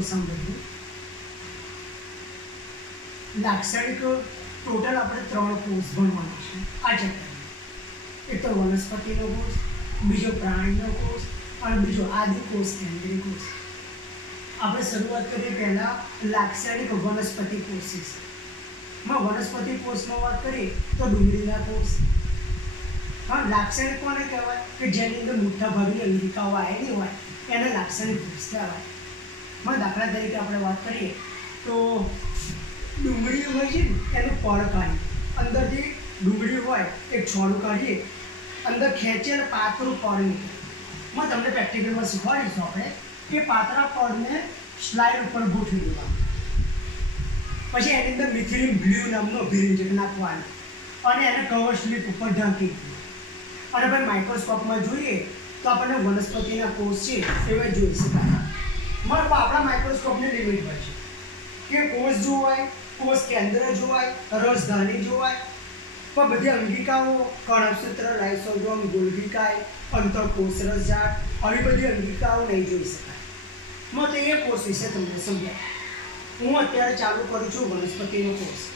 જો સમજો લાક્ષણિક ટોટલ આપણે 3 કોષ ભણવાના છે આ ચેપ્ટર એક તો વનસ્પતિનો કોષ બીજો પ્રાણીનો કોષ અને બીજો આદિ કોષ કેન્દ્રીય કોષ આપણે શરૂઆત કરીએ પહેલા લાક્ષણિક વનસ્પતિ કોષ માં વનસ્પતિ કોષમાં વાત કરીએ તો ડુંગળીના કોષ હા લાક્ષણિક કોને કહેવાય કે જેની અંદર મોટા ભાગની અંગિકાઓ આવેલી હોય એને લાક્ષણિક કોષ કહેવાય માં દાખલા તરીકે આપણે વાત કરીએ તો ડુંગળી હોય છે ને એનું પળ કાઢીએ અંદરથી ડુંગળી હોય એક છોડું કાઢીએ અંદર ખેંચે અને પાતળું પળ નીકળે માં તમને પ્રેક્ટિકલમાં શીખવાડીશું આપણે કે પાતળા પળને સ્લાઇડ ઉપર ગોઠવી દેવાનું પછી એની અંદર મિથિલિન બ્લુ નામનો ભેજ નાખવાનો અને એને કવર સ્લિપ ઉપર ઢાંકી અને ભાઈ માઇક્રોસ્કોપમાં જોઈએ તો આપણને વનસ્પતિના કોષ છે એવા જોઈ શકાય મતલબ આપણા માઇક્રોસ્કોપની લિમિટ હોય છે કે કોષ જોવાય કોષ કેન્દ્ર જોવાય રસધાની જોવાય પણ બધી અંગિકાઓ કણકસૂત્ર લાઇસોસોમ ગોલ્ગીકાય અંતઃકોષરસ જાળ આવી બધી અંગિકાઓ નહીં જોઈ શકાય મત એ કોષ વિશે તમને સમજાય હું અત્યારે ચાલુ કરું છું વનસ્પતિનો કોષ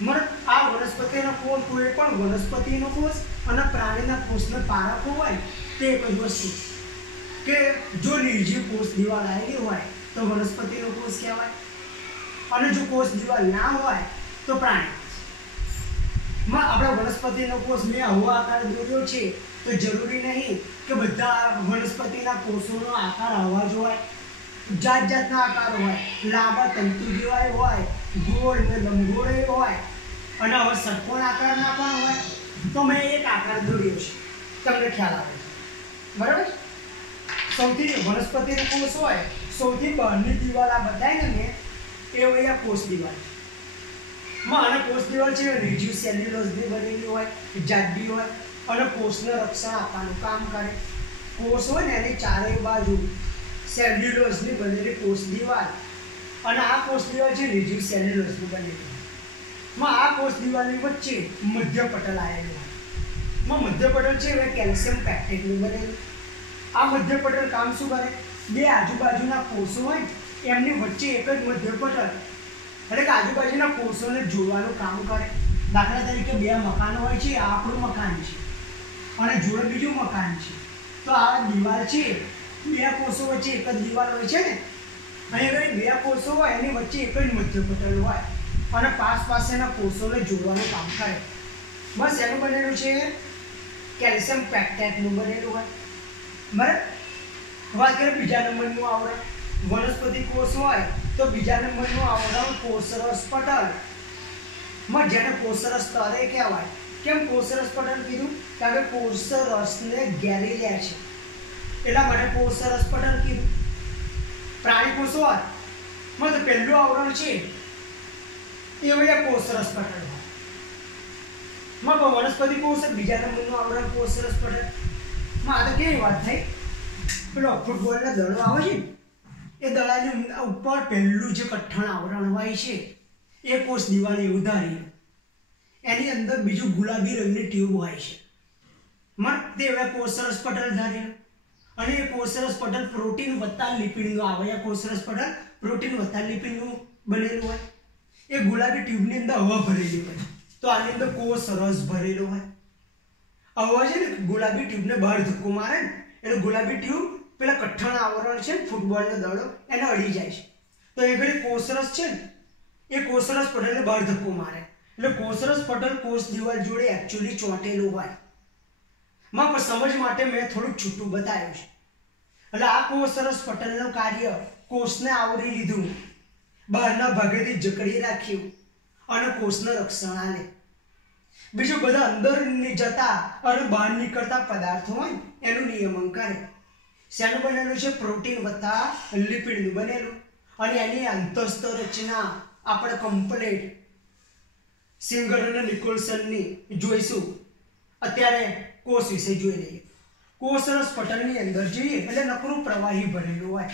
મત આ વનસ્પતિનો કોષ કોઈ પણ વનસ્પતિનો કોષ અને પ્રાણીના કોષનો પારખો હોય તે એક જ વસ્તુ કે જો નિર્જીવ કોષ દિવાલ આવેલી હોય તો વનસ્પતિનો કોષ કહેવાય અને જો કોષ દિવાલ ના હોય તો પ્રાણી માં આપણા વનસ્પતિનો કોષ મેં આવો આકાર દોર્યો છે તો જરૂરી નહીં કે બધા વનસ્પતિના કોષોનો આકાર આવા જ હોય જાત જાતના આકાર હોય લાંબા તંતુ જેવા હોય ગોળ ને લંબગોળ હોય અને હવે ષટકોણ આકારના પણ હોય તો મેં એક આકાર દોર્યો છે તમને ખ્યાલ આવે છે બરાબર સૌથી વનસ્પતિનો કોષ હોય સૌથી બહારની દિવાલ આ બતાવી ને એ હોય આ કોષ દિવાલ માં અને કોષ દિવાલ છે નિર્જીવ સેલ્યુલોઝની બનેલી હોય જાડી હોય અને કોષને રક્ષણ આપવાનું કામ કરે કોષ હોય ને એની ચારેય બાજુ સેલ્યુલોઝની બનેલી કોષ દિવાલ અને આ કોષ દિવાલ છે નિર્જીવ સેલ્યુલોઝની બનેલી માં આ કોષ દિવાલની વચ્ચે મધ્ય પટલ આવેલું હોય માં મધ્ય પટલ છે એ કેલ્શિયમ પેક્ટેટનું બનેલું આ મધ્ય પટલ કામ શું કરે બે આજુબાજુના કોષો હોય એમની વચ્ચે એક જ મધ્ય પટલ એટલે કે આજુબાજુના કોષોને જોડવાનું કામ કરે દાખલા તરીકે બે મકાન હોય છે આ આપણું મકાન છે અને જોડે બીજું મકાન છે તો આ દિવાલ છે બે કોષો વચ્ચે એક જ દિવાલ હોય છે ને અને બે કોષો હોય એની વચ્ચે એક જ મધ્ય પટલ હોય અને પાસેના કોષોને જોડવાનું કામ કરે બસ એનું બનેલું છે કેલ્શિયમ પેક્ટેટનું બનેલું હોય બરાબર વાત કરીએ બીજા નંબરનું આવરણ વનસ્પતિ કોષ હોય તો બીજા નંબરનું આવરણ કોષરસ પટલ માં જેને કોષરસ તરે કહેવાય કેમ કોષરસ પટલ કીધું કારણ કે કોષરસને ઘેરી લે છે એટલા માટે કોષરસ પટલ કીધું પ્રાણી કોષ હોય મત પહેલું આવરણ છે એ હોય કોષરસ પટલ હોય માં વનસ્પતિ કોષ બીજા નંબરનું આવરણ કોષરસ પટલ માં આ તો કેવી વાત થઈ પેલો ફૂટબોલના દડો આવે છે એ દડાની ઉપર પહેલું જે કઠણ આવરણ હોય છે એ કોષ દિવાલ એવું ધારીએ એની અંદર બીજું ગુલાબી રંગની ટ્યુબ હોય છે મત તે હવે કોષરસ પટલ ધારીએ અને એ કોષરસ પટલ પ્રોટીન વત્તા લિપિડનું આવે આ કોષરસ પટલ પ્રોટીન વત્તા લિપિડનું બનેલું હોય એ ગુલાબી ટ્યુબની અંદર હવા ભરેલી હોય તો આની અંદર કોષરસ ભરેલો હોય હવા છે ને ગુલાબી ટ્યુબને બહાર ધક્કો મારે ને એટલે ગુલાબી ટ્યુબ પેલા કઠણ આવરણ છે ફૂટબોલનો દડો એને અડી જાય છે તો એ ઘડી કોષરસ છે ને એ કોષરસ પટલને બહાર ધક્કો મારે એટલે કોષરસ પટલ કોષ દિવાલ જોડે એકચ્યુઅલી ચોંટેલું હોય માં પણ સમજ માટે મેં થોડુંક છૂટું બતાવ્યું છે એટલે આ કોષરસ પટલનું કાર્ય કોષને આવરી લીધું બહારના ભાગેથી જકડી રાખ્યું અને કોષને રક્ષણ આલે બીજું બધા અંદર જતા અને બહાર નીકળતા પદાર્થો હોય એનું નિયમન કરે શેનું બનેલું છે પ્રોટીન વત્તા લિપિડનું બનેલું અને એની અંતસ્થ રચના આપણે કમ્પ્લીટ સિંગર અને નિકોલસનની જોઈશું અત્યારે કોષ વિશે જોઈ લઈએ કોષરસ પટલની અંદર જોઈએ એટલે નકરું પ્રવાહી ભરેલું હોય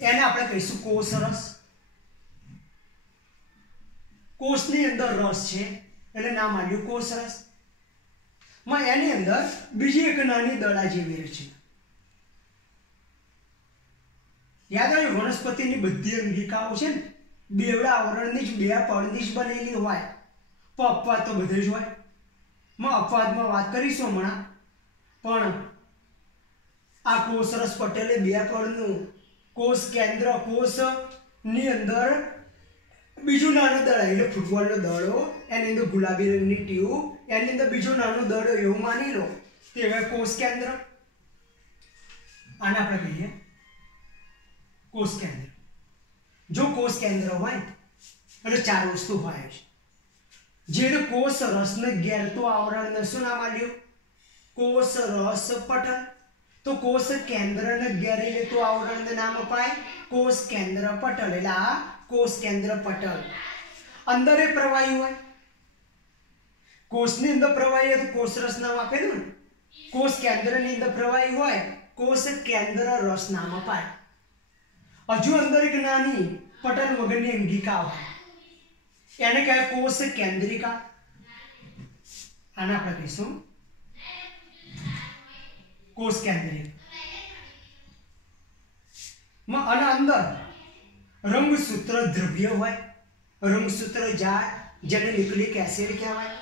એને આપણે કહીશું કોષરસ કોષની અંદર રસ છે એટલે નામ આવ્યું કોષરસ માં એની અંદર બીજી એક નાની દડા જેવી રચના યાદ આવ્યું, વનસ્પતિની બધી અંગિકાઓ છે ને બેવડા આવરણની જ, બે પળની જ બનેલી હોય, પણ અપવાદ તો બધે જ હોય. અપવાદમાં વાત કરીશું હમણાં, પણ આ કોષરસ પટલે બે પળનું કોષ કેન્દ્ર, કોષની અંદર બીજું નાનું દળ, એટલે ફૂટબોલનો દડો, એની અંદર ગુલાબી રંગની ટ્યુબ, એની અંદર બીજો નાનો દડો, એવું માની લો તે હવે કોષ કેન્દ્ર. આને આપણે કહીએ કોષ કેન્દ્ર. જો કોષ કેન્દ્ર હોય એટલે ચાર વસ્તુ હોય છે. જેને કોષ રસને ઘેરતું આવરણને શું નામ આપ્યું? કોષ રસ પટલ. તો કોષ કેન્દ્રને ઘેરી લેતું આવરણને નામ અપાય કોષ કેન્દ્ર પટલ. એટલે આ કોષ કેન્દ્ર પટલ. અંદર એ પ્રવાહી હોય, કોષની અંદર પ્રવાહી હોય તો કોષ રસ નામ આપેલું ને. કોષ કેન્દ્રની અંદર પ્રવાહી હોય, કોષ કેન્દ્ર રસ નામ અપાય. હજુ અંદર એક નાની પટલ વગરની અંગિકા હોય, એને કહેવાય કોષ કેન્દ્રિકા. આને આપણે કહીશું કોષ કેન્દ્રિકા. અને અંદર રંગસૂત્ર દ્રવ્ય હોય, રંગસૂત્ર જાળ, જેને ન્યુક્લિક એસિડ કહેવાય.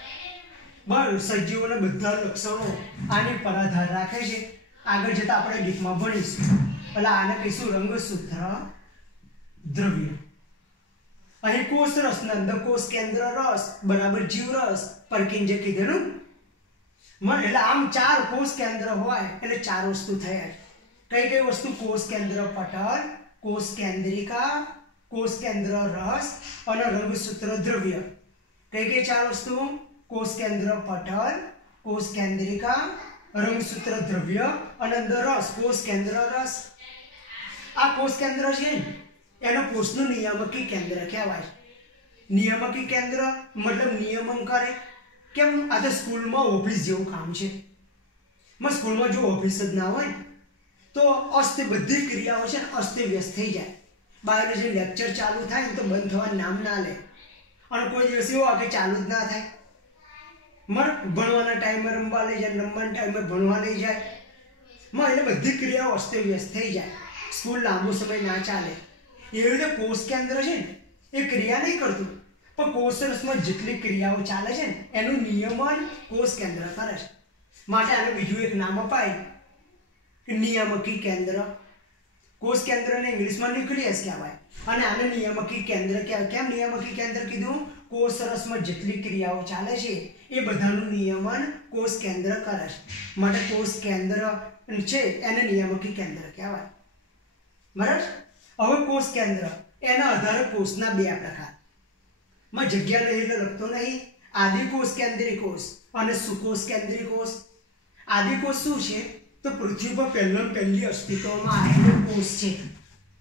બરાબર, સજીવોના બધા લક્ષણો આની પર આધાર રાખે છે. આગળ જતા આપણે ડીપમાં ભણીશું. એટલે આને કહીશું રંગસૂત્ર દ્રવ્ય. અહીં કોષ રસના અંદર કોષ કેન્દ્ર રસ બરાબર જીવ રસ પરકિંજે કીધેલું. એટલે આમ ચાર કોષ કેન્દ્ર હોય એટલે ચાર વસ્તુ થયા. કઈ કઈ વસ્તુ? કોષ કેન્દ્ર પટલ, કોષ કેન્દ્રિકા, કોષ કેન્દ્ર રસ અને રંગસૂત્ર દ્રવ્ય. કઈ કઈ ચાર વસ્તુ? કોષ કેન્દ્ર પટલ, કોષ કેન્દ્રિકા, રંગસૂત્ર દ્રવ્ય અને અંદર રસ, કોષ કેન્દ્ર રસ. આ કોષ કેન્દ્ર છે એનો કોષનું નિયામકી કેન્દ્ર કહેવાય. નિયામકી કેન્દ્ર મતલબ નિયમન કરે. કેમ? આ તો સ્કૂલમાં ઓફિસ જેવું કામ છે. સ્કૂલમાં જો ઓફિસ જ ના હોય તો બધી ક્રિયાઓ છે ને અસ્ત વ્યસ્ત થઈ જાય. બાયોલોજી લેક્ચર ચાલુ થાય તો બંધ થવાનું નામ ના લે, અને કોઈ દિવસ એવો કે ચાલુ જ ના થાય. ભણવાના ટાઈમે રમવા લઈ જાય, રમવાના ટાઈમે ભણવા લઈ જાય. એટલે બધી ક્રિયાઓ અસ્ત વ્યસ્ત થઈ જાય, સ્કૂલ લાંબો સમય ના ચાલે. એવી રીતે કોષ કેન્દ્ર છે ને એ ક્રિયા નહીં કરતું, પણ કોષ રસમાં જેટલી ક્રિયાઓ ચાલે છે ને એનું નિયમન કોષ કેન્દ્ર કરે છે. માટે આને બીજું એક નામ અપાય નિયામકી કેન્દ્ર. કોષ કેન્દ્રને ઇંગ્લિશમાં ન્યુક્લિયસ કહેવાય અને આને નિયામકી કેન્દ્ર કહેવાય. કેમ નિયામકી કેન્દ્ર કીધું? કોષ રસમાં જેટલી ક્રિયાઓ ચાલે છે એ બધાનું નિયમન કોષ કેન્દ્ર કરે છે. માટે કોષ કેન્દ્ર છે એને નિયામકી કેન્દ્ર કહેવાય. બરાબર. હવે કોષ કેન્દ્ર એના આધારે કોષના બે પ્રકાર. જગ્યા રહી એટલે લખતો નહીં. આદિકોષ કેન્દ્રી કોષ અને સુકોષ કેન્દ્રી કોષ. આદિકોષ શું છે? તો પૃથ્વી પર પહેલી અસ્તિત્વમાં આવેલો કોષ છે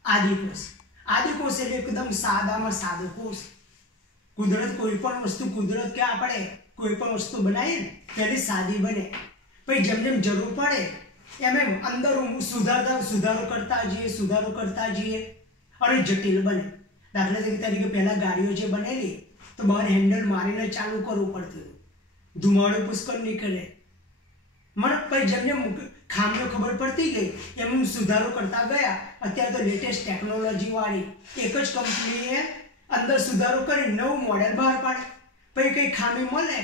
આદિકોષ. આદિકોષ એટલે એકદમ સાદામાં સાદો કોષ. કુદરત કોઈ પણ વસ્તુ, કુદરત કે આપણે કોઈ પણ વસ્તુ બનાવીએ ને પહેલી સાદી બને, પછી જેમ જેમ જરૂર પડે એમ એમ અંદર સુધારો કરતા જઈએ અને જટિલ બને. દાખલા તરીકે પહેલા ગાડીઓ જે બનેલી તો બહાર હેન્ડલ મારીને ચાલુ કરવું પડતું, ધુમાડો પુષ્કળ નીકળે. પછી જેમ જેમ ખામીઓ ખબર પડતી ગઈ એમ સુધારો કરતા ગયા. અત્યારે તો લેટેસ્ટ ટેકનોલોજી વાળી એક જ કંપનીએ અંદર સુધારો કરી નવું મોડેલ બહાર પાડે. પછી કઈ ખામી મળે,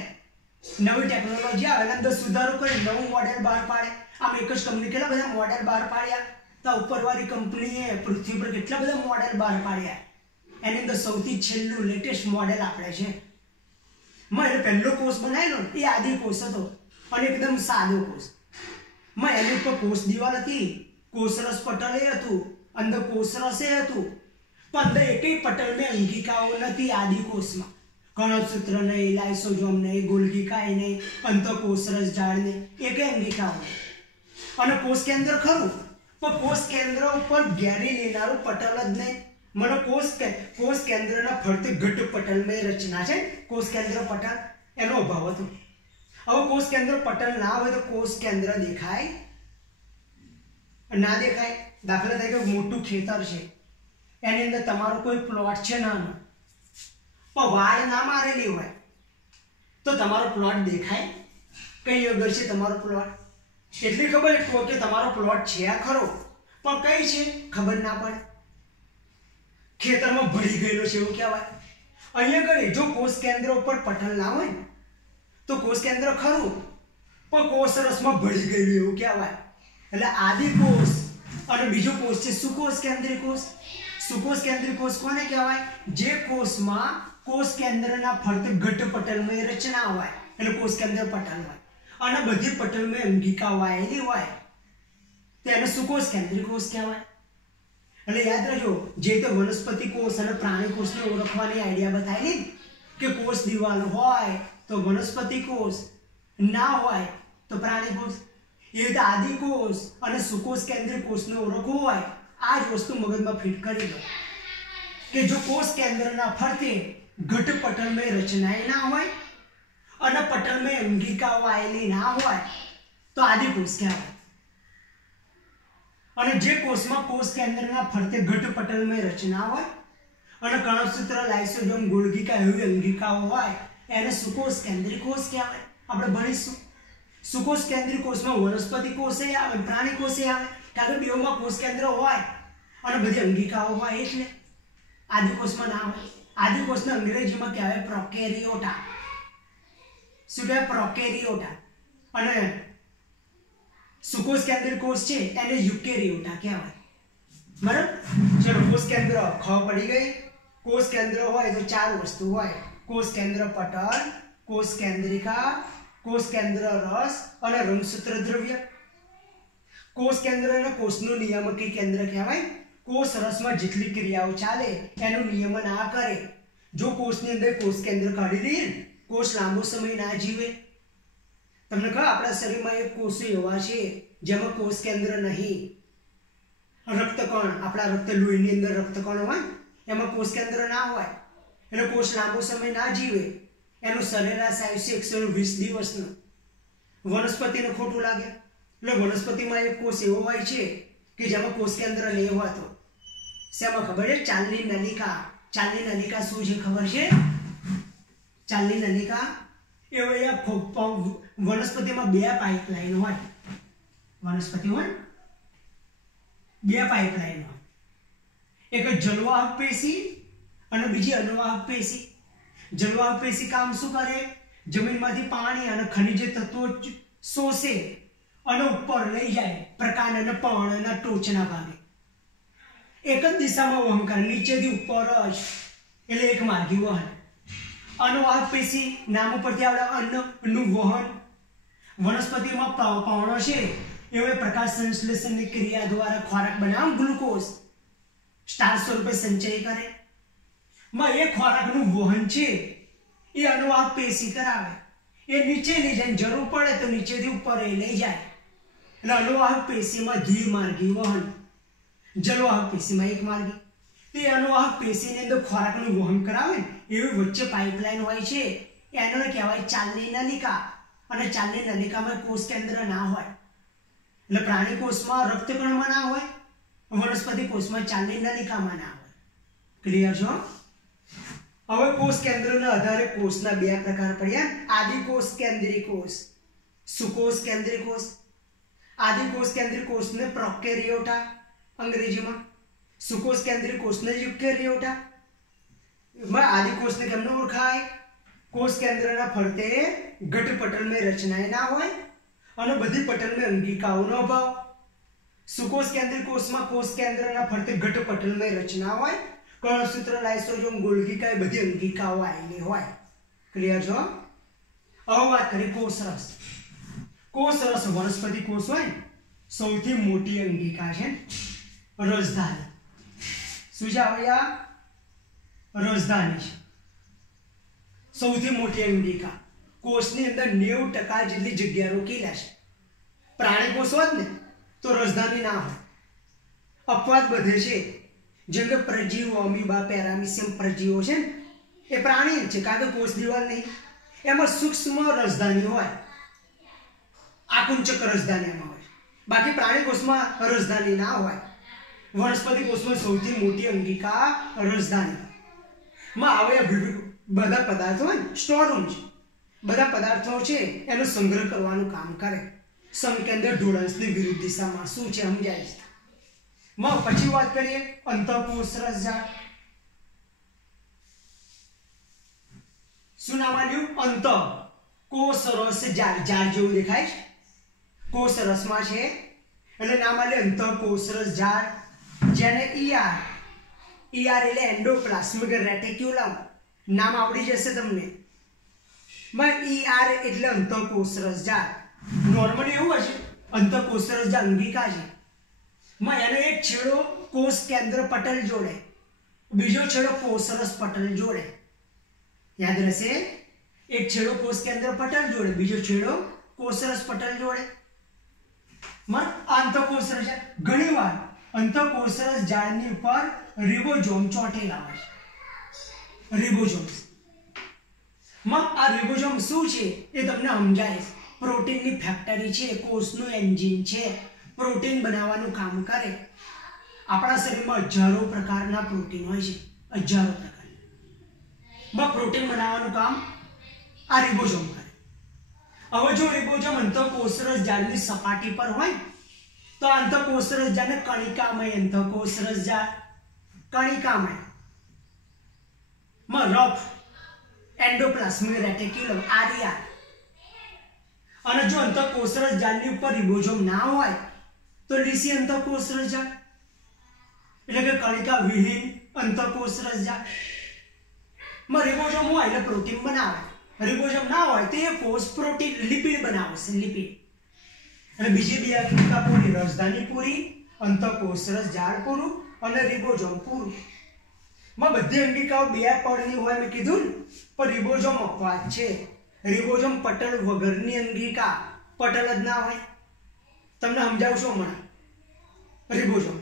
નવી ટેકનોલોજી આવે અંદર સુધારો કરી નવું મોડેલ બહાર પાડે. આમ એક જ કંપની કેટલા બધા મોડેલ બહાર પાડ્યા. તો ઉપરવાળી કંપનીએ પૃથ્વી પર કેટલા બધા મોડેલ બહાર પાડ્યા. એની અંદર સૌથી છેલ્લું લેટેસ્ટ મોડેલ આપણે છે. એટલે પહેલો કોષ બનાવેલો એ આદિકોષ હતો અને એકદમ સાદો કોષ. એની ઉપર કોષ દિવાલ હતી, કોષરસ પટલ એ હતું, અંદર કોષરસ એ હતું, પણ અંદર એકેય પટલમાં અંગિકાઓ નથી. આદિકોષમાં કણોત્સૂત્ર નહીં, લાઇસોસોમ નહીં, ગોલ્ગી કાય નહીં, અંતઃકોષરસ જાળ નહીં, એકેય અંગિકાઓ નહીં. અને કોષ કેન્દ્ર ખરું, પણ કોષ કેન્દ્ર ઉપર ઘેરી લેનારું પટલ જ નહીં. કોષ કેન્દ્રના ફરતે ઘટ્ટ પટલમય રચના છે કોષ કેન્દ્ર પટલ, એનો અભાવ હતો. હવે કોષ કેન્દ્ર પટલ ના હોય તો કોષ કેન્દ્ર દેખાય ના દેખાય. દાખલા તરીકે મોટું ખેતર છે, એની અંદર તમારો કોઈ પ્લોટ છે નાનો, પણ વાડ ના મારેલી હોય તો તમારો પ્લોટ દેખાય? કઈ આગળ છે તમારો પ્લોટ? એટલી ખબર કે તમારો પ્લોટ છે ખરો, પણ કઈ છે ખબર ના પડે. ખેતરમાં ભળી ગયેલો છે એવું કહેવાય. અહીંયા આગળ જો કોષ કેન્દ્ર ઉપર પટલ ના હોય ને તો કોષ કેન્દ્ર ખરું પણ કોષ રસમાં ભળી ગયેલું એવું કહેવાય. એટલે આદિકોષ અને બીજો કોષ છે સુકોષ કેન્દ્રીય કોષ. સુકોષ કેન્દ્રીય કોષ કોને કહેવાય? જે કોષમાં કોષ કેન્દ્રના ફરતે ઘટ્ટ પટલમય રચના હોય એટલે કોષ કેન્દ્ર પટલ હોય અને બધી પટલમય અંગિકાઓ આવેલી હોય તેને સુકોષ કેન્દ્રીય કોષ કહેવાય. એટલે યાદ રાખજો, જે તે વનસ્પતિ કોષ અને પ્રાણી કોષને ઓળખવાની આઈડિયા બતાવી કે કોષ દિવાલ હોય તો વનસ્પતિ કોષ, ના હોય તો પ્રાણી કોષ. એ રીતે આદિકોષ અને સુકોષ કેન્દ્રીય કોષને ઓળખવું હોય આ જ વસ્તુ મગજમાં ફિટ કરી દો કે જો કોષ કેન્દ્રના ફરતે ઘટ્ટ પટલમય રચનાએ ના હોય અને પટલમય અંગિકાઓ આવેલી ના હોય તો આદિકોષ કહેવાય. અને જે કોષમાં કોષ કેન્દ્રના ફરતે ઘટ્ટ પટલમય રચના હોય અને કણસૂત્ર, લાઇસોસોમ, ગોલ્ગિકા એવી અંગિકાઓ હોય એને સુકોષ કેન્દ્રીય કોષ કહેવાય. આપણે ભણીશું સુકોષ કેન્દ્રીય કોષમાં વનસ્પતિ કોષે આવે, પ્રાણી કોષે આવે, કારણ કે બેમાં કોષ કેન્દ્ર હોય અને બધી અંગિકાઓ હોય એટલે આદિકોષમાં ના હોય. આદિકોષને અંગ્રેજીમાં કહેવાય પ્રોકેરિયોટા. શું કહેવાય? પ્રોકેરિયોટા. અને સુકોષ કેન્દ્રીય કોષ છે એને યુકેરિયોટા કહેવાય. બરાબર? ચલો કોષ કેન્દ્ર ખબર પડી ગઈ. કોષ કેન્દ્ર હોય તો ચાર વસ્તુ હોય: કોષ કેન્દ્ર પટલ, કોષ કેન્દ્રિકા, કોષ કેન્દ્ર રસ અને રંગસૂત્ર દ્રવ્ય. કોષ કેન્દ્ર અને કોષનું નિયામકી કેન્દ્ર કહેવાય. કોષ રસમાં જેટલી ક્રિયાઓ ચાલે એનું નિયમન આ કરે. જો કોષની અંદર કોષ કેન્દ્ર કાઢી દઈએ કોષ લાંબો સમય ના જીવે. તમને ખબર આપણા શરીરમાં એક કોષો એવા છે જેમાં કોષ કેન્દ્ર નહીં. રક્તકણ, આપણા લોહીની અંદર રક્તકણ હોય એમાં કોષ કેન્દ્ર ના હોય એટલે કોષ લાંબો સમય ના જીવે. એનું સરેરાશ આયુષ્ય 120 દિવસનું. વનસ્પતિને ખોટું લાગે એટલે વનસ્પતિમાં એક કોષ એવો હોય છે કે જેમાં કોષ કેન્દ્ર નહીં હોતો. શેમાં ખબર છે? ચાલની નલિકા. ચાલની નલિકા શું છે ખબર છે? ચાલની નલિકા એ વનસ્પતિમાં બે પાઇપલાઇન હોય. વનસ્પતિ હોય બે પાઇપલાઇન હોય. એક જલવાહક પેશી અને બીજી અનુવાહક પેશી. જલવાહક પેશી કામ શું કરે? જમીનમાંથી પાણી અને ખનિજ તત્વો શોષે અને ઉપર લઈ જાય પ્રકાંડ અને પર્ણના ટોચના ભાગે. એક જ દિશામાં વહન કરે, નીચેથી ઉપર જ, એટલે એક માર્ગી વહન. અનુવાહક પેશી નામ ઉપરથી આવડે અન્નનું વહન. વનસ્પતિમાં પર્ણો છે એવે પ્રકાશ સંશ્લેષણની ક્રિયા દ્વારા ખોરાક બનાવ ગ્લુકોઝ સ્ટાર્ચ સ્વરૂપે સંચય કરે. માં એ ખોરાકનું વહન છે એ અનુવાહક પેશી કરાવે. એ નીચે લઈ જાય, જરૂર પડે તો નીચેથી ઉપર લઈ જાય. એટલે અનુવાહક પેશીમાં દ્વિમાર્ગી વહન, જલવાહક પેશીમાં એક માર્ગી. તે અનુવાહક પેશીની અંદર ખોરાકનું વહન કરાવે એવી વચ્ચે પાઇપલાઇન હોય છે એને કહેવાય ચાલની નલિકા. અને ચાલની નલિકામાં કોષ કેન્દ્ર ના હોય એટલે પ્રાણી કોષમાં રક્તકણમાં ના હોય, વનસ્પતિ કોષમાં ચાલની નલિકામાં ના હોય. ક્લિયર છો? હવે કોષ કેન્દ્રના આધારે કોષના બે પ્રકાર પડ્યા: આદિકોષ કેન્દ્રીય કોષ, સુકોષ કેન્દ્રીય કોષ. આદિકોષ કેન્દ્રીય કોષને પ્રોકેરિયોટા અંગ્રેજીમાં, સુકોષ કેન્દ્રીય કોષને યુકેરિયોટા. આદિકોષને કેમનો ઓળખાય? કોષ કેન્દ્રના ફરતે ઘટ્ટ પટલમય રચનાએ ના હોય અને બધી પટલમય અંગિકાઓનો અભાવ. સુકોષ કેન્દ્રીય કોષમાં કોષ કેન્દ્રના ફરતે ઘટ્ટ પટલમય રચના હોય, કણસૂત્ર, લાઇસોસોમ, ગોલ્ગિકા એ બધી અંગિકાઓ આવેલી હોય. ક્લિયર છો? હવે વાત કરીએ કોષ રસ. કોષ રસ વનસ્પતિ કોષ હોય સૌથી મોટી અંગિકા છે રસધાની. શું છે આવડ્યા? રસધાની છે સૌથી મોટી અંગિકા. કોષની અંદર 90% જેટલી જગ્યા રોકેલા છે. પ્રાણી કોષ હોત ને તો રસધાની ના હોય, અપવાદ બધે છે. જેમ કે પ્રજીવો, અમીબા, પેરામીશિયમ પ્રજીવો છે ને એ પ્રાણી છે કારણ કે કોષ દિવાલ નહીં. એમાં સૂક્ષ્મ રસધાની હોય, આકુંચક રસધાની એમાં હોય. બાકી પ્રાણી કોષમાં રસધાની ના હોય. વનસ્પતિ કોષમાં સૌથી મોટી અંગિકા રસધાની માં આવે. બધા પદાર્થો હોય ને સ્ટોરરૂમ છે, બધા પદાર્થો છે એનો સંગ્રહ કરવાનું કામ કરે. સંકેન્દ્ર ઢોળાંશની વિરુદ્ધ દિશામાં શું છે સમજાય છે. પછી વાત કરીએ અંતઃકોષ રસજાળ. શું નામ આલ્યું? અંત કોષરસ જાળ. જાળ જેવું દેખાય છે, કોષરસમાં છે એટલે નામ આલ્યું અંતઃકોષરસ જાળ, જેને ER એટલે એન્ડોપ્લાસ્મિક રેટિક્યુલમ નામ આવડી જશે તમને. ER એટલે અંતઃકોષરસ જાળ. નોર્મલી એવું હશે અંતઃકોષરસ જાળ અંગિકા છે, એનો એક છેડો કોષ કેન્દ્ર પટલ જોડે, બીજો છેડો કોષરસ પટલ જોડે. યાદ રહેશે, એક છેડો કોષ કેન્દ્ર પટલ જોડે, બીજો છેડો કોષરસ પટલ જોડે. અંતઃકોષરસ જાળ. ઘણીવાર અંતઃકોષરસ જાળની ઉપર રિબોઝોમ ચોંટેલા હોય છે. રિબોઝોમ્સ આ રિબોઝોમ શું છે એ તમને સમજાય. પ્રોટીનની ફેક્ટરી છે, કોષનું એન્જિન છે, પ્રોટીન બનાવવાનું કામ કરે. આપણા શરીરમાં હજારો પ્રકારના પ્રોટીન હોય છે, હજારો પ્રકારના. પ્રોટીન બનાવવાનું કામ આ રિબોઝોમ કરે. હવે જો રિબોઝોમ અંતઃકોષરસ જાળની સપાટી પર હોય તો અંતઃકોષરસ જાળને કણિકામય અંતઃકોષરસ જાળ, કણિકામય રફ એન્ડોપ્લાસ્મિક રેટિક્યુલમ RER. અને જો અંતઃકોષરસ જાળની ઉપર રિબોઝોમ ના હોય તો લીસી અંતઃકોષરસ જાળ એટલે કે કણિકા વિહીન અંતઃકોષરસ જાળ. રિબોઝોમ હોય એટલે પ્રોટીન બનાવે, રિબોઝોમ ના હોય તો એ કોષ પ્રોટીન લિપિડ બનાવશે, લિપિડ. અને બીજી બે અંગિકા પૂરી, રાજધાની પૂરી, અંતઃકોષરસ જાળ પૂરું અને રિબોઝોમ પૂરું. બધી અંગિકાઓ બે પડની હોય મેં કીધું ને, પણ રિબોઝોમ અપવાદ છે. રિબોઝોમ પટલ વગરની અંગિકા, પટલ જ ના હોય. તમને સમજાવશો હમણાં. રિબોઝોમ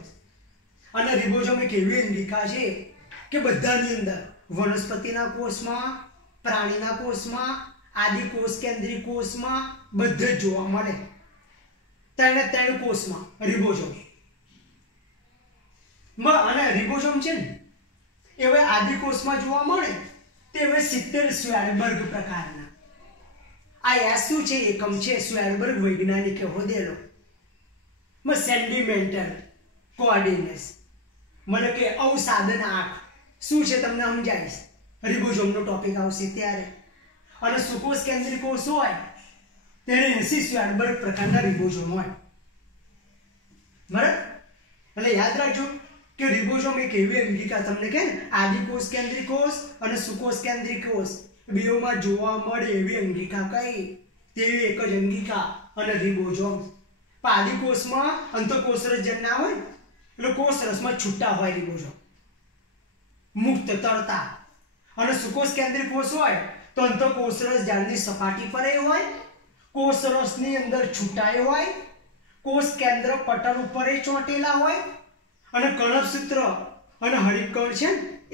અને રિબોઝોમ એક એવી અંગિકા છે કે બધાની અંદર, વનસ્પતિના કોષમાં, પ્રાણીના કોષમાં, આદિ કોષ કેન્દ્રીય કોષમાં બધે જ જોવા મળે. ત્રણ કોષમાં રિબોઝોમ. અને રિબોઝોમ છે ને એ હવે આદિ કોષમાં જોવા મળે તે હવે 70 સ્વેરબર્ગ પ્રકારના. આ શું છે? એકમ છે. સ્વેરબર્ગ વૈજ્ઞાનિકે હોદેલો. સેન્ટિમેન્ટલ કોઓર્ડિનેટ્સ, મને કે અવસાદન આંક શું છે તમને સમજાવીશ. રિબોઝોમનો ટોપિક આવશે ત્યારે. અને સુકોષ કેન્દ્રીય કોષ હોય તેને 80 સ્વેરબર્ગ પ્રકારના રિબોઝોમ હોય. બરાબર? એટલે યાદ રાખજો કે રિબોઝોમ એક એવી અંગિકા તમને કે આદિકોષ કેન્દ્રીય કોષ અને સુકોષ કેન્દ્રીય કોષ બેઓમાં જોવા મળે એવી અંગિકા કઈ? તેવી એક જ અંગિકા અને રિબોઝોમ. આદિકોષમાં અંતઃકોષરસ જાળ ના હોય એટલે કોષરસમાં છૂટા હોય રિબોઝોમ, મુક્ત તરતા. અને સુકોષ કેન્દ્રીય કોષ હોય તો અંતઃકોષરસ જાળની સપાટી પર હોય, કોષરસની અંદર છૂટાય હોય, કોષ કેન્દ્ર પટલ ઉપર ચોંટેલા હોય અને કણપસૂત્ર અને હરિતકણ છે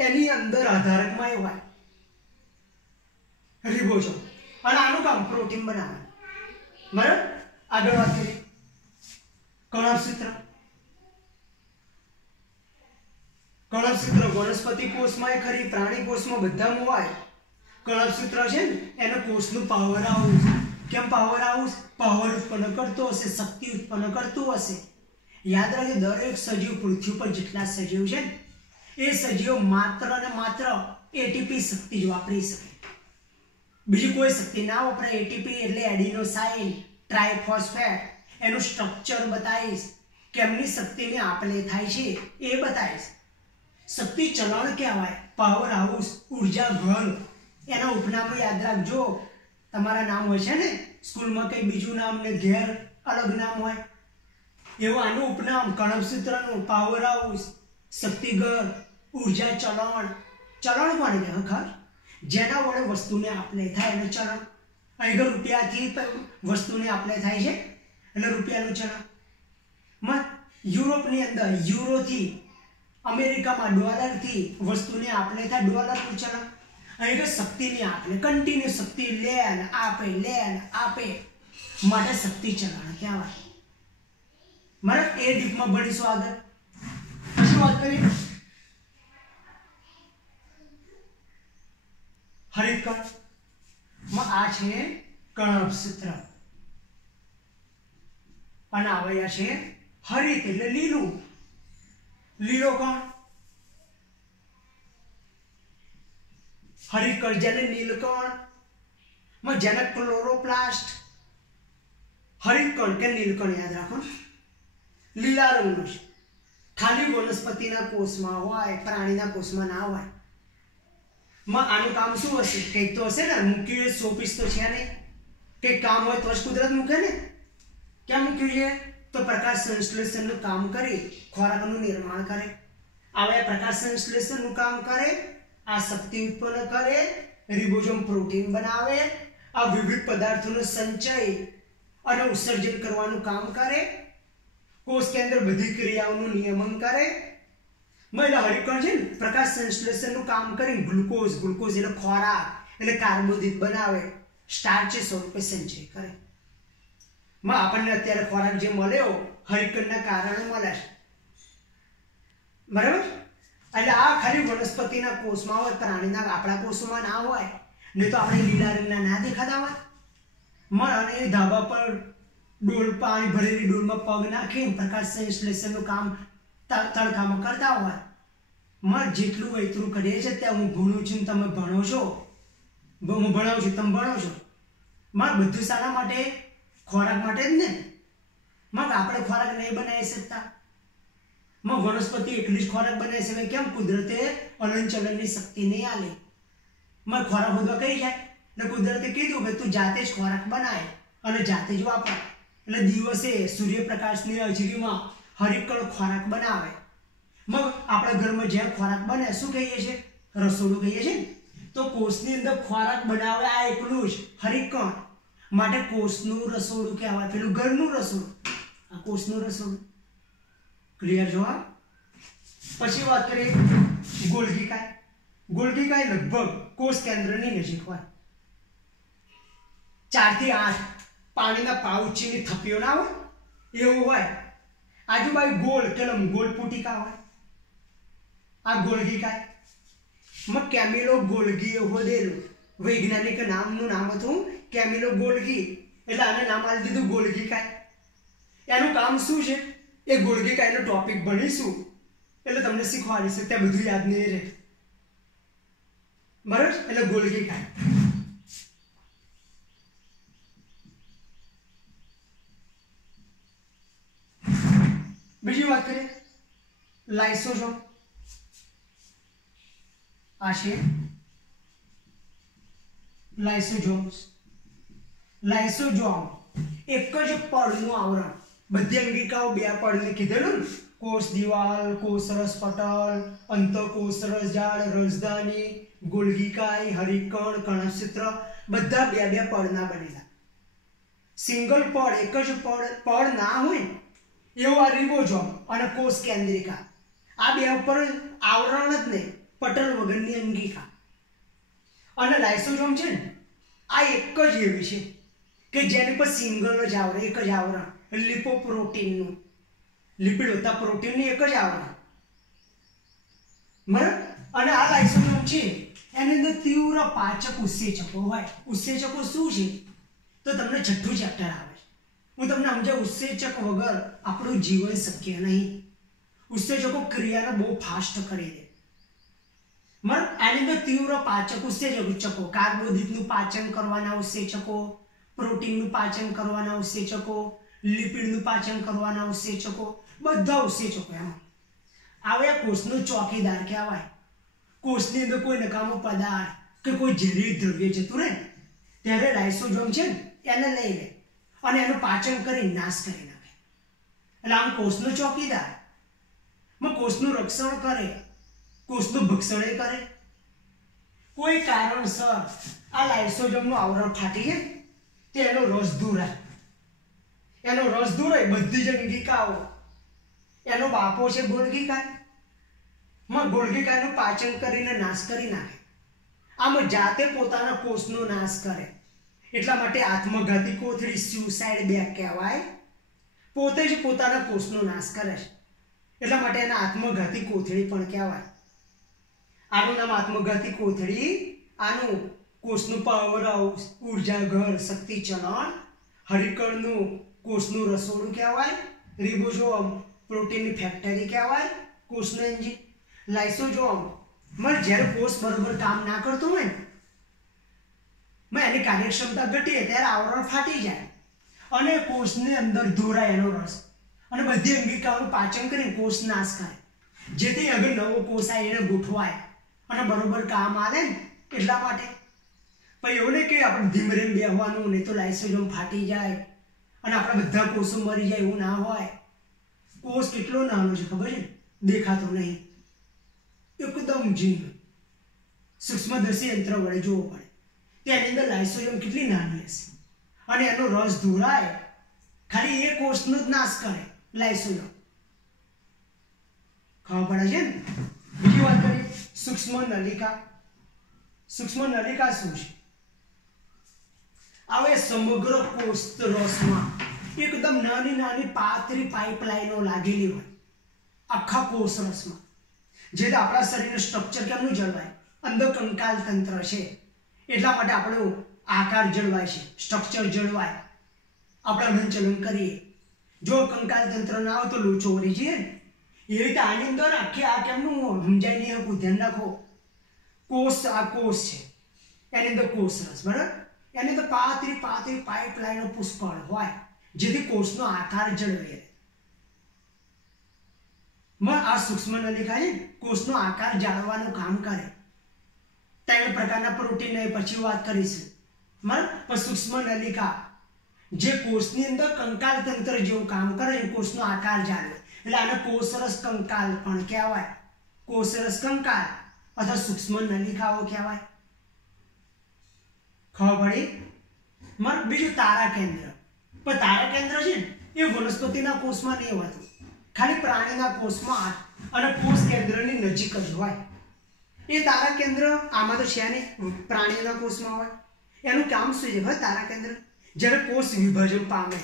એની અંદર આધારકમાં હોય રિબોઝોમ. અને આનું કામ પ્રોટીન બનાવે. બરાબર? આગળ વાત કરીએ. કણપસૂત્ર. કણપસૂત્ર વનસ્પતિ કોષમાં ખરી, પ્રાણી કોષમાં બધામાં હોય. કણપસૂત્ર છે ને એને કોષનું પાવર હાઉસ. કેમ પાવર હાઉસ? પાવર ઉત્પન્ન કરતો હશે, શક્તિ ઉત્પન્ન કરતું હશે. યાદ રાખજો, દરેક સજીવ પૃથ્વી પર જેટલા સજીવ છે એ સજીવો માત્ર ને માત્ર એટીપી શક્તિ જ વાપરી શકે, બીજી કોઈ શક્તિ ના વપરાય. એટીપી એટલે એડિનોસાઇન ટ્રાઇફોસ્ફેટ. એનું સ્ટ્રક્ચર બતાવીશ, કેમની શક્તિને આપલે થાય છે એ બતાવીશ. શક્તિ ચલણ કહેવાય, પાવર હાઉસ, ઉર્જા ઘર. એના ઉપનામ યાદ રાખજો. તમારા નામ હોય છે ને સ્કૂલમાં, કઈ બીજું નામ ને ઘેર અલગ નામ હોય, એવું આનું ઉપનામ કણપસૂત્રનું પાવર હાઉસ, શક્તિઘર, ઉર્જા ચલણ. ચલણ કોને કહેવાય? ખબર? જેના વડે વસ્તુને આપલે થાય એને ચલણ. અહીં રૂપિયાથી વસ્તુને આપલે થાય છે એટલે રૂપિયાનું ચલણ. યુરોપની અંદર યુરોથી, અમેરિકામાં ડોલરથી વસ્તુને આપલે થાય, ડોલરનું ચલણ. અહીં શક્તિની આપલે, કન્ટિન્યુ શક્તિ લે ને આપે, લે ને આપે, માટે શક્તિ ચલણ કહેવાય. મારે એ ડીપમાં ભણીશું આગળ. પછી વાત કરીએ હરિતકણ. આ છે કણપસૂત્ર અને આવ્યા છે હરિત એટલે લીલું. લીલો કણ હરિતકણ જેને નીલકણ જેને ક્લોરોપ્લાસ્ટ, હરિતકણ કે નીલકણ યાદ રાખો, લીલા રંગનું છે, ખાલી વનસ્પતિના કોષમાં હોય, પ્રાણીના કોષમાં ના હોય. આનું કામ શું હશે? કંઈક તો હશે ને, મૂક્યું એ શોપીસ તો છે નહીં, કંઈક કામ હોય તો જ કુદરત મૂકે ને. ક્યાં મૂક્યું છે? તો પ્રકાશ સંશ્લેષણનું કામ કરી ખોરાકનું નિર્માણ કરે. આવા પ્રકાશ સંશ્લેષણનું કામ કરે, આ શક્તિ ઉત્પન્ન કરે, રિબોઝોમ પ્રોટીન બનાવે, આ વિવિધ પદાર્થોનો સંચય અને ઉત્સર્જન કરવાનું કામ કરે, કોષ કે અંદર બધી ક્રિયાઓનું નિયમન કરે. મહિલા હરિતકણ છે ને પ્રકાશ સંશ્લેષણનું કામ કરી ગ્લુકોઝ એટલે ખોરાક એટલે કાર્બોદિત બનાવે, સ્ટાર્ચ સ્વરૂપે સંચય કરે. આપણને અત્યારે ખોરાક જે મળ્યો હરિતકણના કારણે મળે છે, બરાબર. એટલે આ ખાલી વનસ્પતિના કોષમાં હોય, પ્રાણીના આપણા કોષોમાં ના હોય, નહીં તો આપણે લીલા રંગના ના દેખાતા હોય. અને ધાબા પર ડોલ, પાણી ભરેલી ડોલમાં પગ નાખી પ્રકાશ સંશ્લેષણનું કામ તડકામાં કરતા હોય. જેટલું હોય એટલું કરીએ છે. ત્યાં હું ભણું છું, તમે ભણો છો, હું ભણાવું છું, તમે ભણો છો. બધું શાના માટે? ખોરાક માટે જ ને. આપણે ખોરાક નહીં બનાવી શકતા. વનસ્પતિ એટલી જ ખોરાક બનાવી શકે. કેમ? કુદરતે હલન ચલનની શક્તિ નહીં આલે. ખોરાક બધો કઈ જાય એટલે કુદરતે કીધું કે તું જાતે જ ખોરાક બનાય અને જાતે જ વાપર. એટલે દિવસે સૂર્યપ્રકાશની હાજરીમાં હરિતકણ ખોરાક બનાવે. આપણા ઘરમાં જ્યાં ખોરાક બને શું કહીએ છીએ? રસોડું કહીએ છીએ. તો કોષની અંદર ખોરાક બનાવે આ એકલું જ હરિતકણ. માટે કોષનું રસોડું કહેવાય. પેલું ઘરનું રસોડું, આ કોષનું રસોડું. ક્લિયર જો? પછી વાત કરીએ ગોલ્ગી કાય. ગોલ્ગી કાય લગભગ કોષ કેન્દ્રની નજીક હોય. 4 થી 8 પાણીના પાઉચની થપ્પીઓ ના હોય એવું હોય. આજુબાજુ ગોળ કે ગોળ પુટિકા હોય. આ ગોલ્ગી કાય. કેમિલો ગોલ્ગી હોદેલું વૈજ્ઞાનિક નામનું નામ હતું કેમિલો ગોલ્ગી. એટલે આને નામ આપી દીધું ગોલ્ગી કાય. એનું કામ શું છે એ ગોલ્ગી કાયનો ટોપિક ભણીશું એટલે તમને શીખવાડીશું. ત્યાં બધું યાદ નહીં રહે, બરાબર. એટલે ગોલ્ગી કાય. બીજી વાત કરીએ લાઇસોસોમ. આ છે લાઇસોસોમ્સ. લાઇસોસોમ એક જ પડનું આવરણ. બધી અંગિકાઓ બે પડને કીધેલું ને, કોષ દિવાલ, કોષરસ પટલ, અંતઃકોષરસ જાળ, રસધાની, ગોલ્ગીકાય, હરિતકણ, કણક્ષેત્ર બધા બે બે પડના બનેલા. સિંગલ પડ, એક જ પડ ના હોય એવું આ રિબોઝોમ અને કોષ કેન્દ્રિકા. આ બે ઉપર આવરણ જ નહીં, પટલ વગરની અંગિકા. અને લાઇસોસોમ છે ને આ એક જ એવી છે કે જેની પર સિંગલ જ આવરણ, એક જ આવરણ, લિપોપ્રોટીનનું, લિપિડ હોતા પ્રોટીનનું એક જ આવરણ. બરાબર. અને આ લાઇસોસોમ છે એની અંદર તીવ્ર પાચક ઉત્સેચકો હોય. ઉત્સેચકો શું છે તો તમને છઠ્ઠું ચેપ્ટર આવે છે. હું તમને સમજાવું. ઉત્સેચક વગર આપણું જીવન શક્ય નહીં. ઉત્સેચકો ક્રિયાને બહુ ફાસ્ટ કરી દે. આની અંદર તીવ્ર પાચક ઉત્સેચકો, કાર્બોદિતનું પાચન કરવાના ઉત્સેચકો, પ્રોટીનનું પાચન કરવાના ઉત્સેચકો, લિપિડનું પાચન કરવાના ઉત્સેચકો, બધા ઉત્સેચકો એમાં આવે. કોષનો ચોકીદાર કહેવાય. કોષની અંદર કોઈ નકામો પદાર્થ કે કોઈ ઝેરી દ્રવ્ય જતું રહે ત્યારે લાઇસોસોમ છે ને એને લઈ લે અને એનું પાચન કરી નાશ કરી નાખે. એટલે આમ કોષનો ચોકીદાર. કોષનું રક્ષણ કરે, કોષનું ભક્ષણ કરે. કોઈ કારણસર આ લાઇસોસોમનું આવરણ ફાટી જાય તો એનો રસ દૂરાય. એનો રસ દૂરાય બધી જ અંગિકાઓ. એનો બાપો છે ગોલ્ગીકાય. ગોલ્ગીકાયનું પાચન કરીને નાશ કરી નાખે. આમ જાતે પોતાના કોષનો નાશ કરે. એટલા માટે આત્મઘાતી કોથળી સ્યુસાઇડ બેગ કહેવાય. પોતે જ પોતાના કોષનો નાશ કરે છે એટલા માટે એને આત્મઘાતી કોથળી પણ કહેવાય. આનું નામ આત્મઘાતી કોથળી. આનું કોષનું પાવર હાઉસ, ઉર્જા ઘર, શક્તિ ચલણ. હરિતકણનું કોષનું રસોડું કહેવાય. રિબોઝોમ પ્રોટીનની ફેક્ટરી કહેવાય. કોષનું એન્જિન. લાઇસોસોમ જ્યારે કોષ બરોબર કામ ના કરતો હોય ને એની કાર્યક્ષમતા ઘટીએ ત્યારે આવરણ ફાટી જાય અને કોષની અંદર ધોરાય એનો રસ અને બધી અંગિકાઓનું પાચન કરીને કોષ નાશ કરે, જેથી અગર નવો કોષ આવે એને ગોઠવાય અને બરોબર કામ આવે ને એટલા માટે. પણ એવું નહીં કે આપણે ધીમરેમ બેહવાનું, નહીં તો લાઇસોસોમ ફાટી જાય અને આપણા બધા કોષો મરી જાય, એવું ના હોય. કોષ કેટલો નાનો છે ખબર છે? દેખાતો નહીં, એકદમ ઝીણો. સૂક્ષ્મદર્શી યંત્ર વડે જોવો પડે. તેની અંદર લાઇસોસોમ કેટલી નાની હશે અને એનો રસ ધોરાય ખાલી એ કોષનો જ નાશ કરે લાઇસોસોમ. ખબર પડે છે ને? બીજી વાત કરીએ સૂક્ષ્મ નલિકા. સૂક્ષ્મ નલિકા શું છે? હવે સમગ્ર કોષ રસમાં એકદમ નાની નાની પાતળી પાઇપલાઇનો લાગેલી હોય આખા કોષ રસમાં, જેથી આપણા શરીરનું સ્ટ્રક્ચર કેમનું જળવાય? અંદર કંકાલ તંત્ર છે એટલા માટે આપણો આકાર જળવાય છે, સ્ટ્રક્ચર જળવાય, આપણે હલનચલન કરીએ. જો કંકાલ તંત્ર ના હોય તો લોચો વળી જઈએ ને. એવી રીતે આની અંદર આખી આ કેમનું સમજાય નહીં શકું, ધ્યાન રાખો. કોષ, આ કોષ છે, એની અંદર કોષ રસ, બરાબર? એની અંદર પાતળી પાતળી પાઇપલાઇનો પુષ્કળ હોય, જેથી કોષનો આકાર જળવાય. આ સૂક્ષ્મ નલિકા છે કોષનો આકાર જાળવવાનું કામ કરે. 3 પ્રકારના પ્રોટીન પછી વાત કરીશું. પણ સૂક્ષ્મ નલિકા જે કોષની અંદર કંકાલ તંત્ર જેવું કામ કરે, કોષનો આકાર જાળવે, એટલે આને કોષરસ કંકાલ પણ કહેવાય. કોષરસ કંકાલ અથવા સૂક્ષ્મ નલિકાઓ કહેવાય. ખબર પડી? બીજું તારા કેન્દ્ર. પણ તારા કેન્દ્ર છે ને એ વનસ્પતિના કોષમાં નહીં હોતું, ખાલી પ્રાણીના કોષમાં અને કોષ કેન્દ્રની નજીક જ હોય. એ તારા કેન્દ્ર આમાં તો છે નહીં, પ્રાણીના કોષમાં હોય. એનું કામ શું છે ભાઈ? તારા કેન્દ્ર જ્યારે કોષ વિભાજન પામે,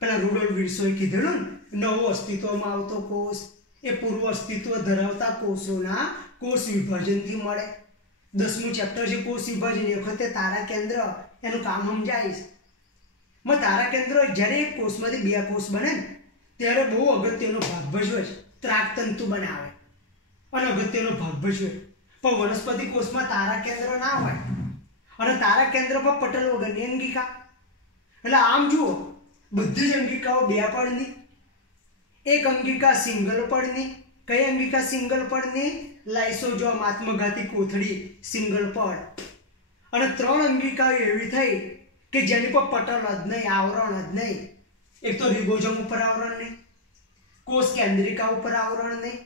પેલા રૂડોલ્ફ વિલ્સોએ કીધેલું ને, નવો અસ્તિત્વમાં આવતો કોષ એ પૂર્વ અસ્તિત્વ ધરાવતા કોષોના કોષ વિભાજનથી મળે. 10મું ચેપ્ટર છે કોષ વિભાજન. એ વખતે તારા કેન્દ્ર એનું કામ સમજાવીશ. તારા કેન્દ્ર જ્યારે એક કોષમાંથી 2 કોષ બને ને ત્યારે બહુ અગત્યનો ભાગ ભજવે છે. ત્રાકતંતુ બનાવે અને અગત્યનો ભાગ ભજવે. પણ વનસ્પતિ કોષમાં તારા કેન્દ્ર ના હોય અને તારા કેન્દ્ર પર પટલ વગરની અંગિકા. એટલે આમ જુઓ, બધી જ અંગિકાઓ 2 પડની, એક અંગિકા સિંગલ પડની. કઈ અંગિકા સિંગલ પડની? લાઇસોસોમ આત્મઘાતી કોથળી સિંગલ પડ. અને 3 અંગિકાઓ એવી થઈ કે જેની પર પટલ જ નહીં, આવરણ જ નહીં. એક તો રિબોઝોમ ઉપર આવરણ નહીં, કોષ કેન્દ્રિકા ઉપર આવરણ નહીં,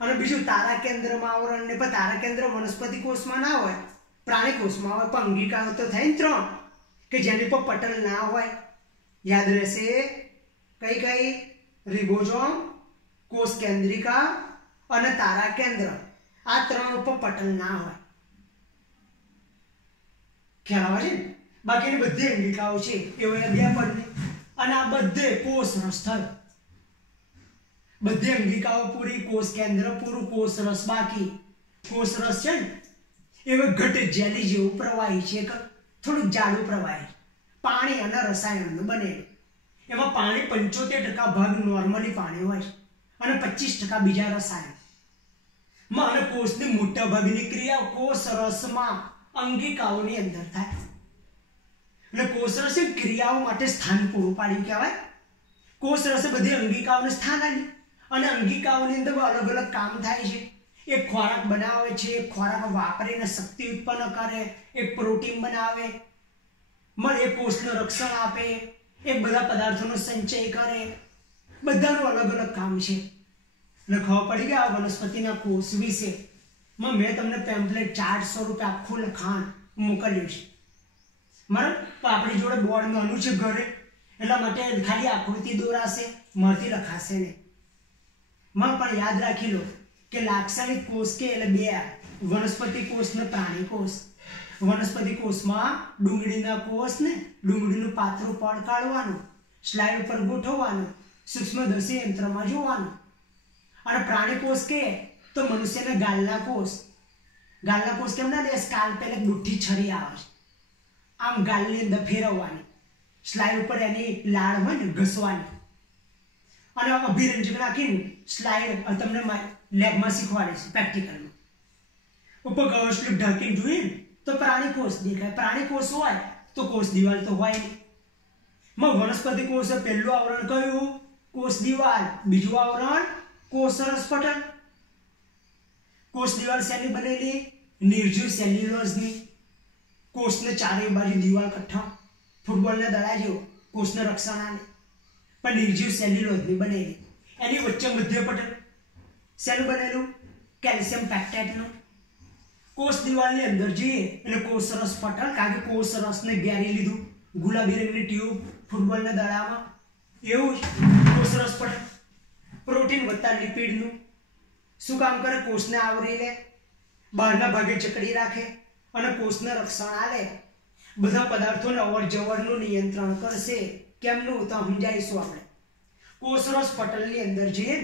અને બીજું તારા કેન્દ્રમાં આવરણ નહીં. પણ તારા કેન્દ્ર વનસ્પતિ કોષમાં ના હોય, પ્રાણી કોષમાં હોય. પણ અંગિકાઓ તો થઈ 3 કે જેની પર પટલ ના હોય. યાદ રહેશે કઈ કઈ? રિબોઝોમ, કોષ કેન્દ્રિકા અને તારા કેન્દ્ર. આ 3 ઉપર પટલ ના હોય. ખ્યાલ આવે છે? બાકીની બધી અંગિકાઓ છે એ 2 પડની અને આ બધે કોષ રસ થયો. બધી અંગિકાઓ પૂરી, કોષ કેન્દ્ર પૂરું, કોષ રસ બાકી. કોષ રસ છે ને એ ઘટ જેલી જેવું પ્રવાહી છે, થોડુંક જાડું પ્રવાહી, પાણી અને રસાયણનું બનેલું. એમાં પાણી 75% ભાગ નોર્મલી પાણી હોય છે અને 25% બીજા રસાયણ. અને કોષની મોટા ભાગની ક્રિયા કોષ રસમાં અંગિકાઓની અંદર થાય. એટલે કોષ રસ ક્રિયાઓ માટે સ્થાન પૂરું પાડ્યું કહેવાય. કોષ રસે બધી અંગિકાઓને સ્થાન આપ્યું અને અંગિકાઓની અંદર અલગ અલગ કામ થાય છે. એક ખોરાક બનાવે છે, એક ખોરાક વાપરીને શક્તિ ઉત્પન્ન કરે, એક પ્રોટીન બનાવે, એક કોષનું રક્ષણ આપે, એક બધા પદાર્થોનો સંચય કરે. બધાનું અલગ અલગ કામ છે. એટલે ખબર પડી ગયા વનસ્પતિના કોષ વિશે. મેં તમને પેમ્પલેટ 400 રૂપિયા આખું લખાણ મોકલ્યું છે. બરાબર? તો આપણી જોડે બોર્ડ નાનું છે ઘરે, એટલા માટે ખાલી આકૃતિ દોરાશે, મારથી લખાશે નહીં. પણ યાદ રાખી લો કે લાક્ષણિક કોષ કે એટલે 2: વનસ્પતિ કોષ ને પ્રાણી કોષ. વનસ્પતિ કોષમાં ડુંગળીના કોષ ને ડુંગળીનું પાતળું પડ કાઢવાનું, સ્લાઇડ ઉપર ગોઠવવાનું, સૂક્ષ્મદર્શી યંત્રમાં જોવાનું. અને પ્રાણી કોષ કે તો મનુષ્યના ગાલના કોષ. ગાલના કોષ કેમ ના લે? સ્કાલ્પેલ એક બુઠ્ઠી છરી આવે છે, આમ ગાલની અંદર ફેરવવાની, સ્લાઇડ ઉપર એની લાળ હોય ને ઘસવાની, અને અભિરંજક નાખીને સ્લાઇડ તમને લેબમાં શીખવાડે છે પ્રેક્ટિકલમાં. ઉપર કવર સ્લિપ ઢાંકીને જોઈએ ને तो प्राणी कोष देखाय। प्राणी कोष होय तो कोष दीवाल तो होय नहीं। वनस्पति कोष पहलू आवरण क्यू? कोष दीवाल। बीजू आवरण कोष रस पटल। कोष दीवाल शेनी बनेली? निर्जीव सेल्युलोज नी। कोष ने चारे बाजू दीवाल कट्ठा फूटबॉल ने दड़ा जेवो कोष ने रक्षण आले पण निर्जीव सेल्युलोज नी बनेली। एनी वच्चे मध्य पटल शेनु बनेलू? कैल्शियम पेक्टाइड नो। कोष दीवाल ની અંદર જઈએ એટલે કોષ રસ પટલ, કારણ કે કોષ રસને ઘેરી લીધું ગુલાબી રંગની ટ્યુબ ફૂટબોલના દડામાં, એવું જ કોષ રસ પટલ પ્રોટીન વત્તા લિપિડનું શું કામ કરે? કોષને આવરી લે, બહારના ભાગે જકડી રાખે અને કોષને રક્ષણ આલે, બધા પદાર્થોને અવરજવરનું નિયંત્રણ કરશે। કેમનું તો સમજાઈશું આપણે। કોષ રસ પટલની અંદર જઈએ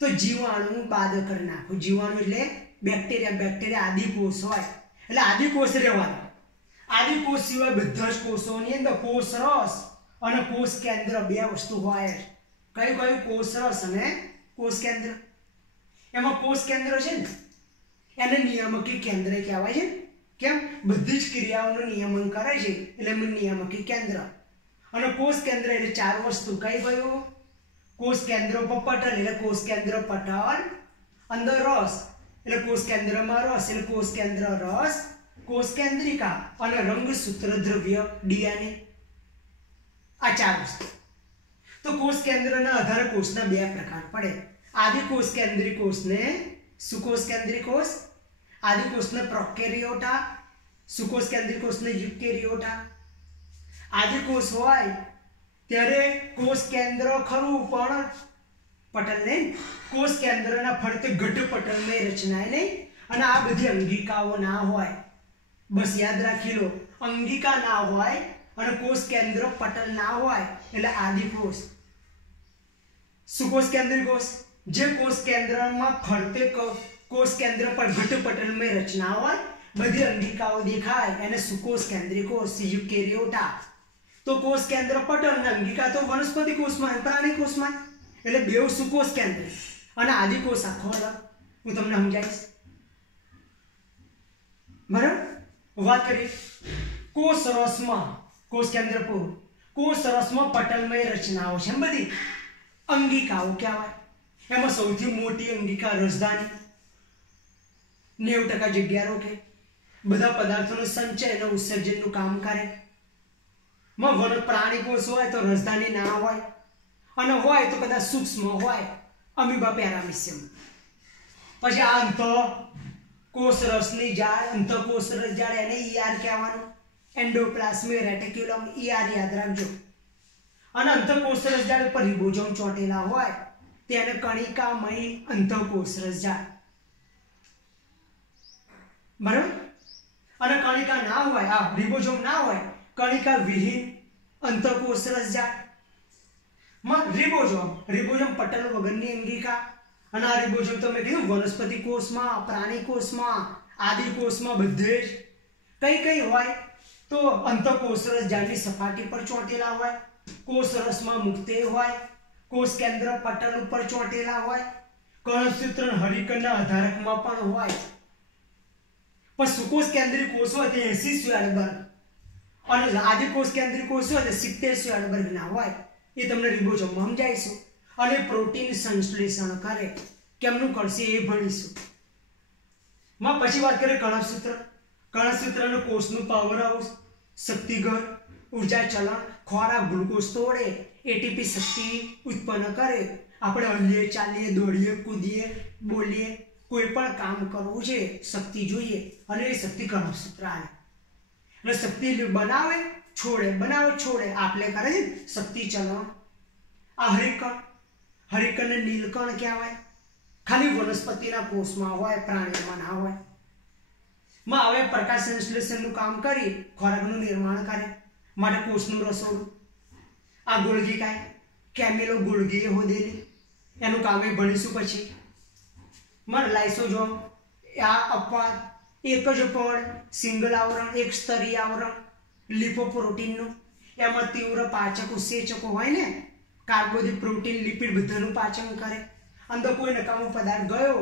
તો જીવાણુ બાદ કરી નાખો। જીવાણુ એટલે બેક્ટેરિયા। બેક્ટેરિયા આદિકોષ હોય એટલે આદિકોષ રહેવાનો। આદિકોષ સિવાય બધા જ કોષોની અંદર કોષ રસ અને કોષ કેન્દ્ર બે વસ્તુ હોય। કયું કયું? કોષ રસ અને કોષ કેન્દ્ર। એમાં કોષ કેન્દ્ર છે ને એને નિયામકી કેન્દ્ર કહેવાય છે। કેમ? બધી જ ક્રિયાઓનું નિયમન કરે છે એટલે નિયામકી કેન્દ્ર। અને કોષ કેન્દ્ર એટલે ચાર વસ્તુ। કઈ કયું? कोष केंद्र पर पटल એટલે कोष केंद्र पटल, अंदर रस એટલે कोष केंद्र में रस એટલે कोष केंद्र रस, कोष केंद्रिका અને रंगसूत्र द्रव्य डीएनए। आ चार वस्तु। तो कोष केंद्रना आधारे कोषना બે પ્રકાર પડે। आदि कोष केंद्रीय कोष ने सुकोष केंद्रीय कोष। आदि कोष ने प्रोकैरियोटा, सुकोष केंद्रीय कोष ने यूकेरियोटा। आदि कोष होय त्यारे कोष केंद्र खरू पण पटल नहीं, कोष केंद्रना फरते घट पटल में रचनाएं नहीं અને આ બધી અંગિકાઓ ના હોય। બસ યાદ રાખી લો, અંગિકા ના હોય અને કોષ કેન્દ્ર પટલ ના હોય એટલે આદિ કોષ। સુકોષ કેન્દ્રીય કોષ જે કોષ કેન્દ્રમાં ફરતે કોષ કેન્દ્ર પર ઘટ પટલ में रचना હોય, બધી અંગિકાઓ દેખાય એને સુકોષ કેન્દ્રીય કોષ યુકેરિયોટા। तो कोष केंद्र पटल ने अंगिका तो वनस्पति कोष में, प्राणी कोष में એટલે બેવ સુકોષ કેન્દ્ર અને આદિ કોષ આખો અલગ। હું તમને સમજાવીશ બરાબર। વાત કરી કોષ રસમાં, કોષ કેન્દ્ર પર કોષ રસમાં પટલમય રચનાઓ છે બધી અંગિકાઓ કહેવાય। એમાં સૌથી મોટી અંગિકા રસધાની 90% જગ્યા રોકે, બધા પદાર્થોનો સંચય અને ઉત્સર્જનનું કામ કરે। वन प्राणी कोष होय तो राजधानी ना होय અને હોય તો કદાચ સૂક્ષ્મ હોય, અમીબા પેરામિસિયમ। પછી આ અંત કોષ રસની જાળ, અંતકોષ રસ જાળ એને ઈઆર કહેવાનું। એન્ડોપ્લાસ્મિક રેટિક્યુલમ ઈઆર યાદ રાખજો। અને અંતકોષ રસ જાળ પર રિબોઝોમ ચોંટેલા હોય તેને કણિકામય અંતકોષ રસ જાળ બરાબર। અને કણિકા ના હોય, આ રિબોઝોમ ના હોય, कणिका विहीन अंतकोष रस जाळ में रिबोझोम। रिबोझोम पटल वगरनी अंगिका અને આ रिबोझोम तो मैं कीधुं वनस्पति कोष में, प्राणी कोष में, आदि कोष में बधे ज कई कई होय तो अंतकोष रस जाळनी सपाटी पर ચોંટેલા होय, कोष रस में मुक्ते होय, कोष केंद्र पटल पर ચોંટેલા होय, कणसूत्र हरिकणना आधारक में पण होय। पण सुकोष केंद्रीय कोष होय ते 80 स्वेडबर्ग અને આદિ કોષ કેન્દ્રીય કોષ હોય તો 70 સ્વેડબર્ગના હોય। એ તમને રિબોઝોમમાં સમજાઈશું। અને પ્રોટીન સંશ્લેષણ કરે, કેમનું કરશે એ ભણીશું। માં પછી વાત કરીએ કણસૂત્ર। કણસૂત્રનો કોષનું પાવર હાઉસ, શક્તિઘર, ઊર્જા ચલણ, ખોરાક ગ્લુકોઝ તોડે, એટીપી શક્તિ ઉત્પન્ન કરે। આપણે હલીએ, ચાલીએ, દોડીએ, કૂદીએ, બોલીએ, કોઈ પણ કામ કરવું છે, શક્તિ જોઈએ અને એ શક્તિ કણસૂત્ર આલે। એટલે શક્તિ બનાવે છોડે, બનાવે છોડે, આપલે કરે છે શક્તિ ચલણ। આ હરિકણ, હરિકણને નીલકણ કહેવાય। ખાલી વનસ્પતિના કોષમાં હોય, પ્રાણીમાં ના હોય। માં હવે પ્રકાશ સંશ્લેષણનું કામ કરી ખોરાકનું નિર્માણ કરે માટે કોષનું રસોડું। આ ગોળગીકાય કેમેલો ગોળગીએ હોદેલી, એનું કામ એ ભણીશું પછી। માં લાઇસોઝોમ, આ અપવાદ एक ज पड़ सिंगल आवरण, एक स्तरीय आवरण लिपोप्रोटीन एमां तीव्र पाचक उत्सेचको होय ने, कार्बोदीप, प्रोटीन, लिपिड बधानुं पाचन करे। अंदर कोई नकामो पदार्थ गयो,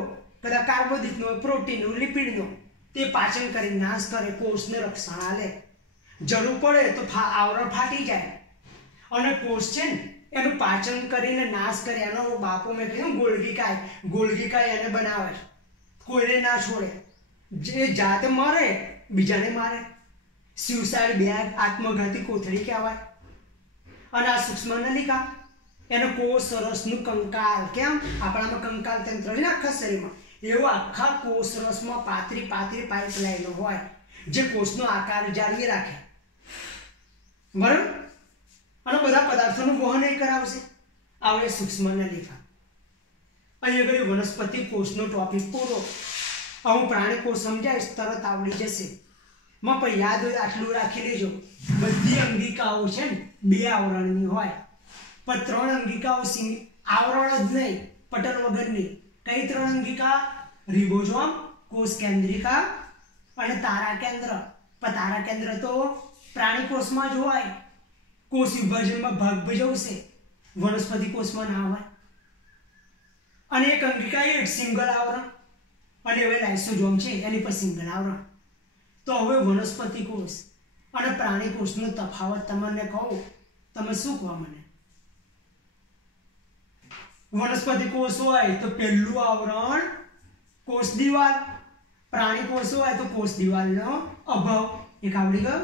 कदा कार्बोदीपनो, प्रोटीननो, लिपिडनो તે પાચન કરી નાશ કરે, કોષને રક્ષણ આલે, જરૂર પડે તો આવરણ ફાટી જાય. અને કોષ છે ને એનું પાચન કરીને નાશ કરે. એનો બાપો મેં કીધું ગોલ્ગીકાય એને બનાવે છે, કોઈને ના છોડે. જે જાતે મરે બીજાને મારે. સ્યુસાઇડ બેગ, આત્મઘાતી કોથળી કહેવાય. અને આ સૂક્ષ્મ નલિકા એનો કોષ રસનું કંકાલ, કેમ આપણામાં કંકાલ તંત્ર છે ને આખા શરીરમાં, એવો આખા કોષ રસમાં પાતળી પાઇપલાઈનો હોય જે કોષનો આકાર જાળવી રાખે. બરાબર. અને બધા પદાર્થોનું વહન એ કરાવશે. આવે સૂક્ષ્મ નલિકા. અહીં આગળ વનસ્પતિ કોષનો ટોપિક પૂરો. હું પ્રાણી કોષ સમજાવીશ, તરત આવડી જશે. માં પણ યાદ હોય આટલું રાખી લેજો. બધી અંગિકાઓ છે ને 2 આવરણની હોય, પણ 3 અંગિકાઓ આવરણ જ નહીં, પટલ વગરની. કઈ 3 અંગિકા? રિબોઝોમ, કોષ કેન્દ્રિકા અને તારા કેન્દ્ર. પણ તારા કેન્દ્ર તો પ્રાણી કોષમાં જ હોય. કોષ વિભાજનમાં ભાગ ભજવશે, વનસ્પતિ કોષમાં ના હોય. અને એક અંગિકા એ સિંગલ આવરણ, અને હવે લાઇસોઝોમ છે એની પર સિંગલ આવરણ. તો હવે વનસ્પતિ કોષ અને પ્રાણી કોષનો તફાવત તમને કહું, તમે શું કહો મને? વનસ્પતિ કોષ હોય તો પહેલું આવરણ કોષ દિવાલ, પ્રાણી કોષ હોય તો કોષ દિવાલનો અભાવ. એક આવડી ગયો.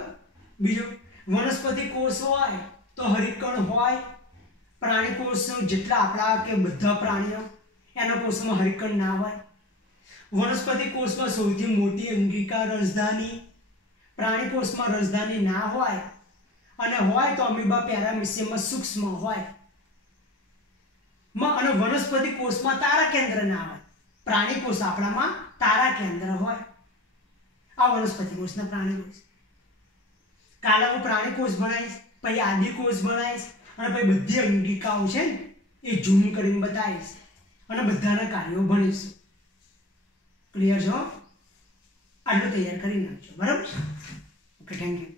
બીજું, વનસ્પતિ કોષ હોય તો હરિતકણ હોય. પ્રાણી કોષ જેટલા આપણા કે બધા પ્રાણીઓ એના કોષમાં હરિતકણ ના હોય. વનસ્પતિ કોષમાં સૌથી મોટી અંગિકા રસધાની, પ્રાણી કોષમાં રસધાની ના હોય, અને હોય તો અમીબા પેરામીશિયમમાં સૂક્ષ્મ હોય. અને વનસ્પતિ કોષમાં તારા કેન્દ્ર ના હોય. પ્રાણી કોષ આપણામાં તારા કેન્દ્ર હોય. આ વનસ્પતિ કોષના પ્રાણી કોષ. કાલે હું પ્રાણી કોષ ભણાવીશ, પછી આદિકોષ ભણાવીશ, અને પછી બધી અંગિકાઓ છે ને એ ઝૂમ કરીને બતાવીશ, અને બધાના કાર્યો ભણીશું. ક્લિયર છો? આટલું તૈયાર કરી નાખજો. બરાબર? Okay, thank you.